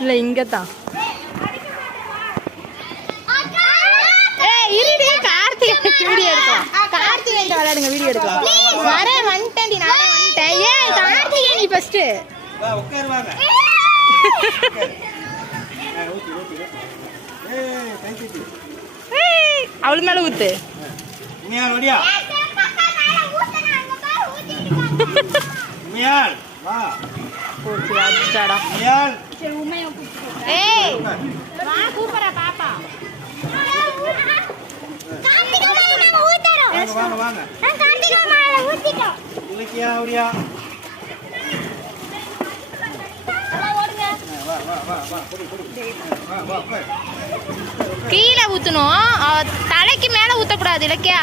இல்லை இங்கே தான். இருடி கார்த்திகை வீடியோ எடுக்கலாம். கார்த்திகை விளையாடுங்க, வீடியோ எடுக்கலாம். வரேன், வந்துட்டேன், நானே வந்துட்டேன். ஏன் கார்த்திகை நீ ஃபர்ஸ்ட் அவளு மேல ஊத்து. கீழே ஊத்தணும், தலைக்கு மேல ஊத்தக்கூடாது இலக்கியா.